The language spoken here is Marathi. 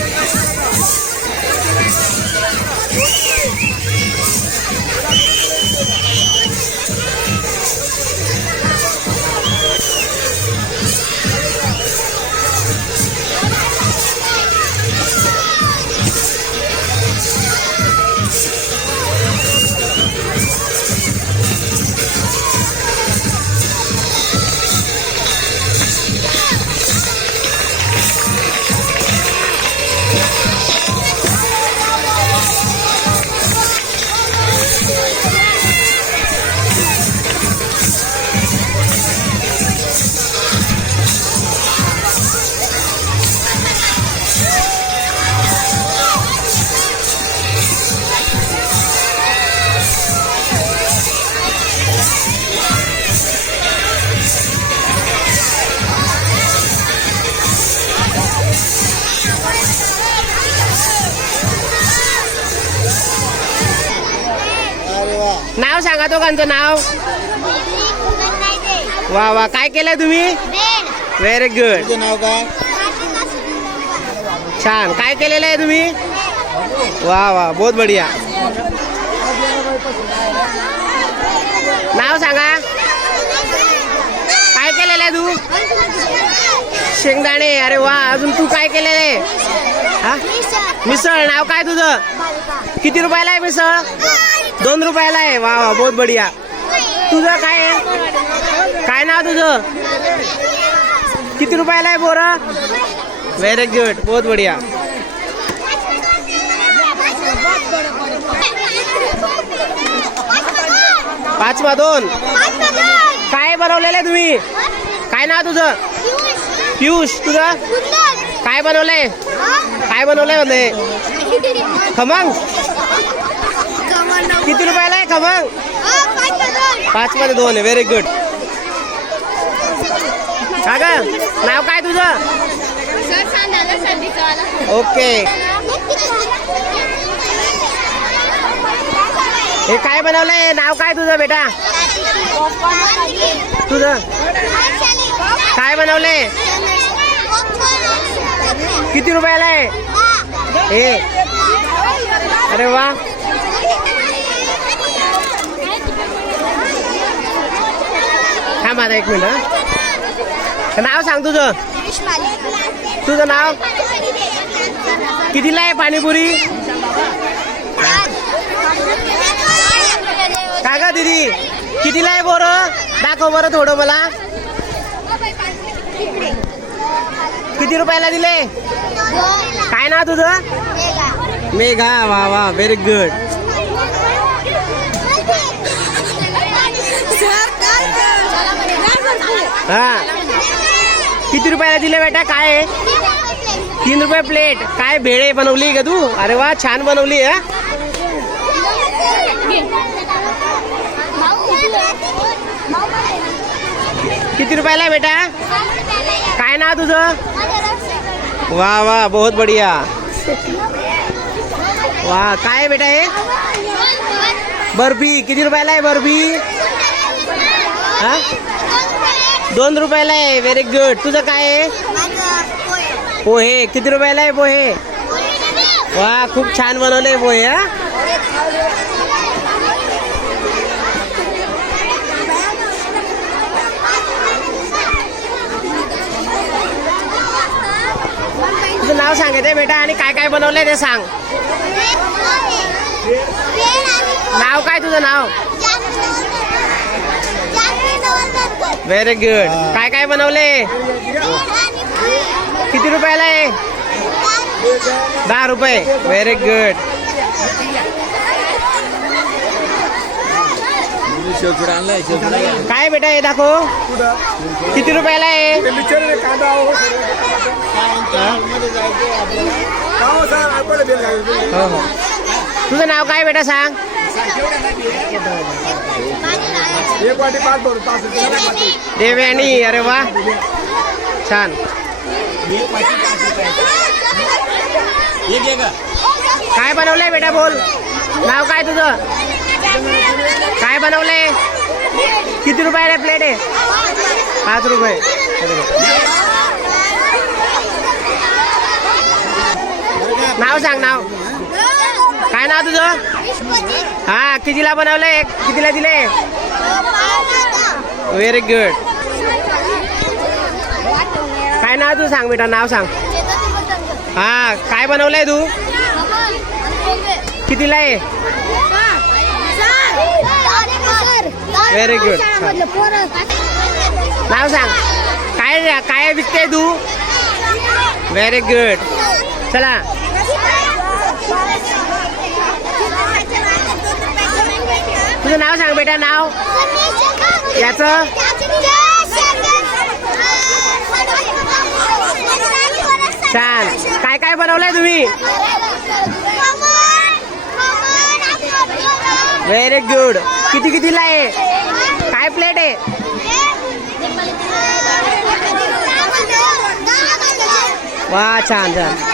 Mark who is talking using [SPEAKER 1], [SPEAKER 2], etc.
[SPEAKER 1] Yeah, yeah, yeah. सांगा दोघांचं नाव? वा वा. काय केलंय तुम्ही? व्हेरी गुड
[SPEAKER 2] नाव काय?
[SPEAKER 1] छान. काय केलेलं आहे तुम्ही? वा वा. बहुत बढिया. नाव सांगा. काय केलेलं आहे तू? शेंगदाणे. अरे वा अजून तू काय केलेलं आहे? हा? मिसळ नाव काय तुझं? किती रुपयाला आहे मिसळ? दोन रुपयाला आहे. वा वा बहुत बढिया. तुझं काय आहे? काय नाव तुझं? किती रुपयाला आहे बोरा? व्हेरी गुड बहुत बढिया. पाचवा दोन. काय बनवलेलं आहे तुम्ही? काय नाव तुझं? पियुष. तुझं? काय बनवलंय? काय बनवलंय म्हणते खमंग? किती रुपयाला आहे खमंग? पाच मध्ये दोन आहे व्हेरी गुड का ग नाव काय तुझं? ओके हे काय बनवलंय? नाव काय तुझं बेटा? तुझं? काय बनवलंय? किती रुपयाला आहे? हे. अरे वा. काय माझा एक मिनिट नाव सांग तुझं. तुझं नाव? कितीला आहे पाणीपुरी? का ग दीदी. कितीला आहे बरं? दाखव बरं थोडं मला. किती रुपयाला दिले? काय नाव तुझं? मेघा. वा वा व्हेरी गुड हा. किती रुपयाला दिले बेटा? काय तीन रुपये प्लेट काय भेळे बनवली का तू? अरे वा छान बनवली हा. किती रुपयाला बेटा? काय ना तुझं? वा वा बहुत बढिया। वा काय बेटा हे? बर्फी. किती रुपयाला आहे बर्फी? हा? दोन रुपयाला आहे. व्हेरी गुड तुझं काय आहे? पोहे. किती रुपयाला आहे पोहे? वा खूप छान बनवलंय पोहे हा? तुझं नाव सांगायचंय बेटा आणि काय काय बनवलंय ते सांग. नाव काय तुझं नाव? व्हेरी गुड काय काय बनवले? किती रुपयाला आहे? दहा रुपये. व्हेरी गुड
[SPEAKER 2] आणलाय
[SPEAKER 1] काय बेटा हे दाखव. किती रुपयाला आहे? हो हो तुझं नाव काय बेटा सांग? देवयानी अरे वा. छान.
[SPEAKER 2] एक आहे का
[SPEAKER 1] काय बनवलंय बेटा बोल. नाव काय तुझं? काय बनवलंय? किती रुपयाला प्लेट आहे? पाच रुपये. नाव सांग नाव. काय नाव तुझं? हा कितीला बनवलंय? कितीला दिले व्हेरी गुड काय नाव तू? सांग बेटा नाव सांग. हा काय बनवलंय तू? कितीला आहे? व्हेरी गुड नाव सांग. काय काय विकते तू? व्हेरी गुड चला. तुझं नाव सांग बेटा नाव. याचं? छान. काय काय बनवलंय तुम्ही? व्हेरी गुड किती कितीला आहे? काय प्लेट आहे? वा छान छान.